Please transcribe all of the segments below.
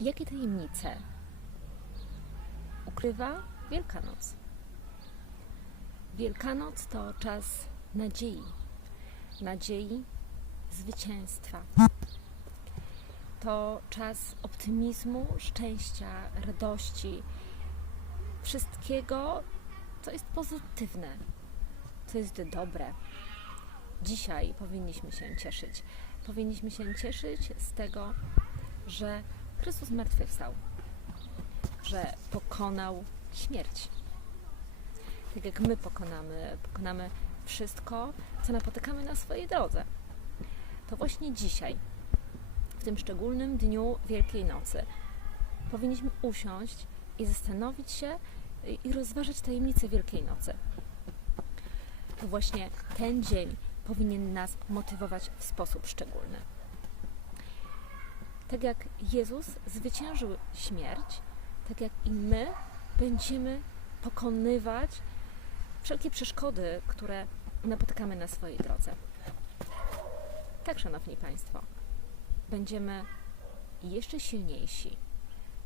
Jakie tajemnice ukrywa Wielkanoc? Wielkanoc to czas nadziei, nadziei zwycięstwa. To czas optymizmu, szczęścia, radości, wszystkiego, co jest pozytywne, co jest dobre. Dzisiaj powinniśmy się cieszyć. Powinniśmy się cieszyć z tego, że Chrystus zmartwychwstał, że pokonał śmierć. Tak jak my pokonamy, pokonamy wszystko, co napotykamy na swojej drodze. To właśnie dzisiaj, w tym szczególnym dniu Wielkiej Nocy, powinniśmy usiąść i zastanowić się i- rozważyć tajemnice Wielkiej Nocy. To właśnie ten dzień powinien nas motywować w sposób szczególny. Tak jak Jezus zwyciężył śmierć, tak jak i my będziemy pokonywać wszelkie przeszkody, które napotykamy na swojej drodze. Tak, Szanowni Państwo, będziemy jeszcze silniejsi,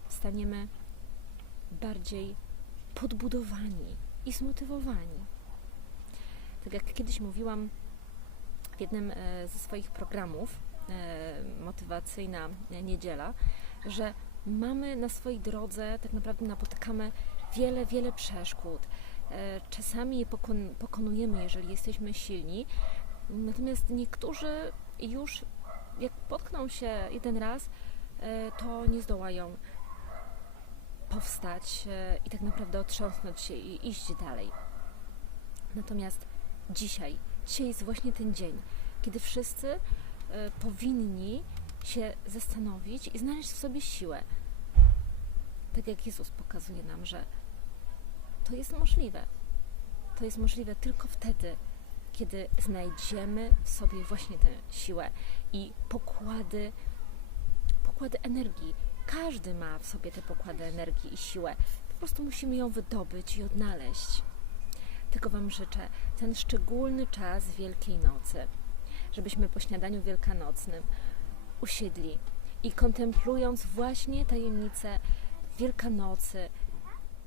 staniemy bardziej podbudowani i zmotywowani. Tak jak kiedyś mówiłam w jednym e, ze swoich programów, motywacyjna niedziela, że mamy na swojej drodze, tak naprawdę napotykamy wiele, wiele przeszkód. E, Czasami je pokon- pokonujemy, jeżeli jesteśmy silni, natomiast niektórzy już jak potkną się jeden raz, e, to nie zdołają powstać e, i tak naprawdę otrząsnąć się i iść dalej. Natomiast dzisiaj, dzisiaj jest właśnie ten dzień, kiedy wszyscy e, powinni się zastanowić i znaleźć w sobie siłę. Tak jak Jezus pokazuje nam, że to jest możliwe. To jest możliwe tylko wtedy, kiedy znajdziemy w sobie właśnie tę siłę i pokłady, pokłady energii. Każdy ma w sobie te pokłady energii i siłę. Po prostu musimy ją wydobyć i odnaleźć. Tego Wam życzę, ten szczególny czas Wielkiej Nocy, żebyśmy po śniadaniu wielkanocnym usiedli. I kontemplując właśnie tajemnicę Wielkanocy,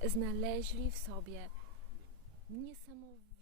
znaleźli w sobie niesamowite